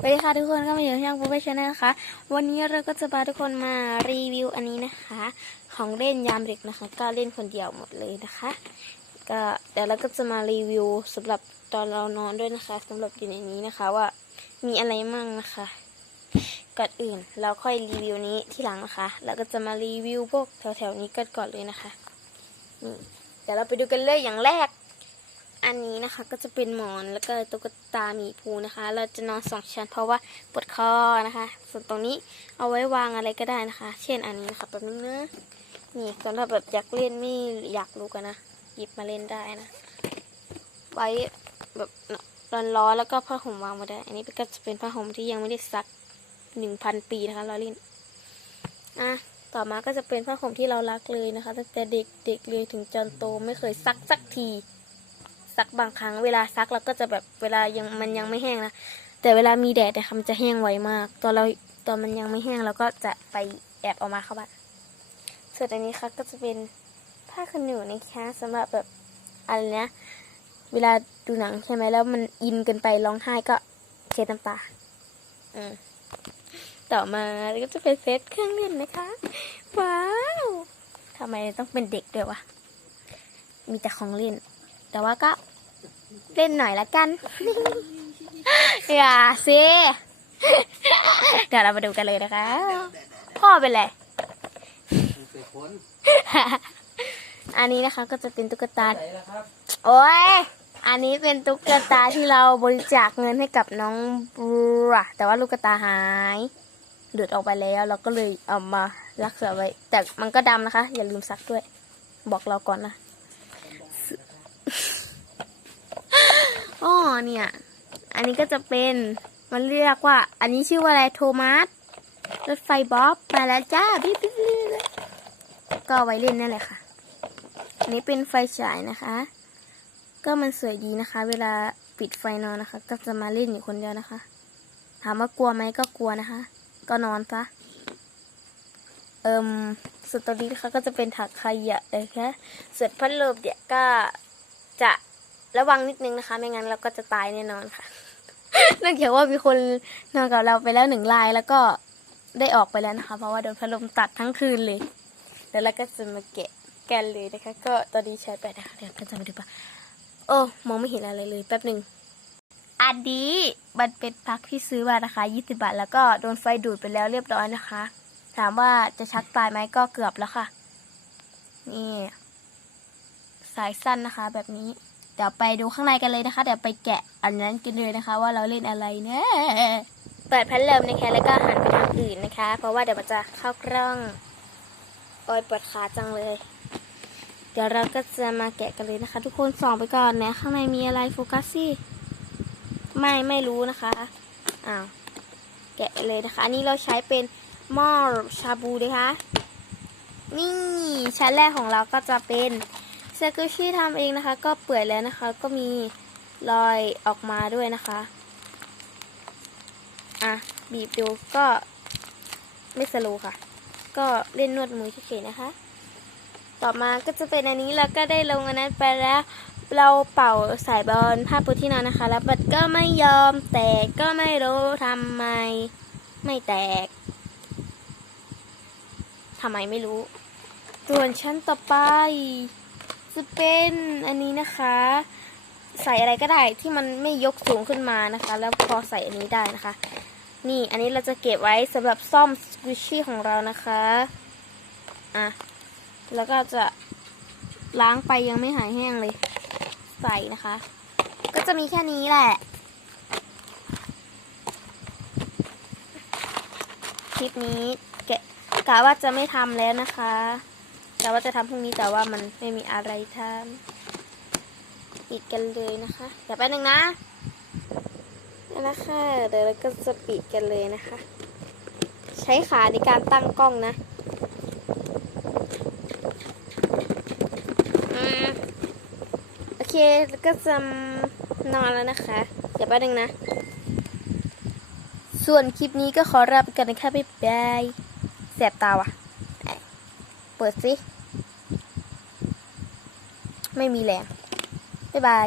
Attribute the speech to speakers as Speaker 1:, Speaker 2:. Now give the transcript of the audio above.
Speaker 1: สวัสดีค่ะทุกคนก็มาอยู่ที่ช่องปุ๊บเปชแนลนะคะ วันนี้เราก็จะพาทุกคนมารีวิวอันนี้นะคะ ของเล่นยามดึกนะคะ ก็เล่นคนเดียวหมดเลยนะคะ ก็เดี๋ยวเราก็จะมารีวิวสำหรับตอนเรานอนด้วยนะคะสำหรับอยู่ในนี้นะคะว่ามีอะไรมั่งนะคะก่อนอื่นเราค่อยรีวิวนี้ที่หลังนะคะแล้วก็จะมารีวิวพวกแถวๆนี้ก่อนเลยนะคะนี่เดี๋ยวเราไปดูกันเลยอย่างแรก อันนี้นะคะก็จะเป็นหมอนแล้วก็ตุ๊กตาหมีภูนะคะ เราจะนอนสองชั้นเพราะว่าปวดคอนะคะ ส่วนตรงนี้เอาไว้วางอะไรก็ได้นะคะ เช่นอันนี้นะคะแบบนี้นะนี่สำหรับแบบอยากเล่นไม่อยากรู้กันนะหยิบมาเล่นได้นะไว้แบบร้อนๆแล้วก็ผ้าห่มวางมาได้ อันนี้ก็จะเป็นผ้าห่มที่ยังไม่ได้ซักหนึ่งพันปีนะคะเราเล่นอะต่อมาก็จะเป็นผ้าห่มที่เรารักเลยนะคะตั้งแต่เด็กๆเลยถึงจนโตไม่เคยซักสักที ซักบางครั้งเวลาซักเราก็จะแบบเวลายังมันยังไม่แห้งนะแต่เวลามีแดดเนี่ค่ะมันจะแห้งไวมาก ตอนเราตอนมันยังไม่แห้งเราก็จะไปแอบออกมาเข้าบ้านส่วนอันนี้ค่ะก็จะเป็นผ้าขนหนูนะคะสำหรับแบบอะไรนะ เวลาดูหนังใช่ไหมแล้วมันอินเกินไปร้องไห้ก็เช็ดน้ำตาอืมต่อมาก็จะเป็นเซตเครื่องเล่นนะคะ ว้าวทำไมต้องเป็นเด็กด้วยวะ มีแต่ของเล่น แต่ว่าก็เล่นหน่อยละกันอย่าสิเดี๋ยวเรามาดูกันเลยนะคะ พ่อเป็นไรอันนี้นะคะก็จะเป็นตุ๊กตา โอ้ย อันนี้เป็นตุ๊กตาที่เราบริจาคเงินให้กับน้องบัวแต่ว่าลูกตาหายหลุดออกไปแล้วเราก็เลยเอามารักษาไว้ แต่มันก็ดำนะคะ อย่าลืมซักด้วย บอกเราก่อนนะ อ๋อเนี่ย อันนี้ก็จะเป็นมันเรียกว่า อันนี้ชื่อว่าอะไรโทมัสรถไฟบ๊อบมาแล้วจ้าบิ๊บบิ๊บก็ไว้เล่นนั่นแหละค่ะ อันนี้เป็นไฟฉายนะคะ ก็มันสวยดีนะคะ เวลาปิดไฟนอนนะคะ ก็จะมาเล่นอยู่คนเดียวนะคะ ถามว่ากลัวไหมก็กลัวนะคะ ก็นอนซะเอิมส่วนตัวนี้นะคะก็จะเป็นถังขยะเลยค่ะส่วนพัดลมเนี่ยก็จะ ระวังนิดนึงนะคะ ไม่งั้นเราก็จะตายแน่นอนค่ะเนื่องจากว่ามีคนนอนกับเราไปแล้วหนึ่งรายแล้วก็ได้ออกไปแล้วนะคะ เพราะว่าโดนพัดลมตัดทั้งคืนเลยเดี๋ยวเราก็จะมาแกะแกนเลยนะคะ ก็ตอนนี้ใช้ไปนะคะเดี๋ยวก็จะมาดูปะโอ้มองไม่เห็นอะไรเลยแป๊บหนึ่งอันนี้มันเป็นพักที่ซื้อมานะคะ20บาทแล้วก็โดนไฟดูดไปแล้วเรียบร้อยนะคะ ถามว่าจะชักตายไหมก็เกือบแล้วค่ะ นี่ สายสั้นนะคะแบบนี้ เดี๋ยวไปดูข้างในกันเลยนะคะ เดี๋ยวไปแกะอันนั้นกันเลยนะคะ ว่าเราเล่นอะไรเนี่ยเปิดพัดลมนะคะแล้วก็หันไปทางอื่นนะคะ เพราะว่าเดี๋ยวมันจะเข้ากล้องโอ้ยปวดขาจังเลย เดี๋ยวเราก็จะมาแกะกันเลยนะคะ ทุกคนส่องไปก่อนนะข้างในมีอะไรโฟกัสสิไม่ไม่รู้นะคะอ้าวแกะเลยนะคะ อันนี้เราใช้เป็นหม้อชาบูนะคะ นี่ชั้นแรกของเราก็จะเป็น เซกุชิทำเองนะคะ ก็เปื่อยแล้วนะคะ ก็มีรอยออกมาด้วยนะคะ อะ บีบดูก็ไม่สโลค่ะ ก็เล่นนวดมือเฉยๆนะคะ ต่อมาก็จะเป็นอันนี้แล้วก็ได้ลงอันนั้นไปแล้ว เราเป่าสายบอลผ้าปูที่นอนนะคะ แล้วมันก็ไม่ยอมแตกก็ไม่รู้ทำไมไม่แตกทำไมไม่รู้ส่วนชั้นต่อไป จะเป็นอันนี้นะคะ ใส่อะไรก็ได้ที่มันไม่ยกสูงขึ้นมานะคะ แล้วพอใส่อันนี้ได้นะคะ นี่อันนี้เราจะเก็บไว้สำหรับซ่อมสกูชี่ของเรานะคะอะแล้วก็จะล้างไปยังไม่หายแห้งเลย ใส่นะคะ ก็จะมีแค่นี้แหละคลิปนี้แกะกะว่าจะไม่ทำแล้วนะคะ กะว่าจะทำพรุ่งนี้แต่ว่ามันไม่มีอะไรทำปิดกันเลยนะคะ เดี๋ยวแป๊บนึงนะนี่นะคะเดี๋ยวเราก็จะปิดกันเลยนะคะ ใช้ขาในการตั้งกล้องนะอโอเคแล้วก็จะนอนแล้วนะคะ เดี๋ยวแป๊บนึงนะ ส่วนคลิปนี้ก็ขอลาไปกันนะคะบ๊ายบายแสบตาว่ะ เปิดสิ ไม่มีแรงบ๊ายบาย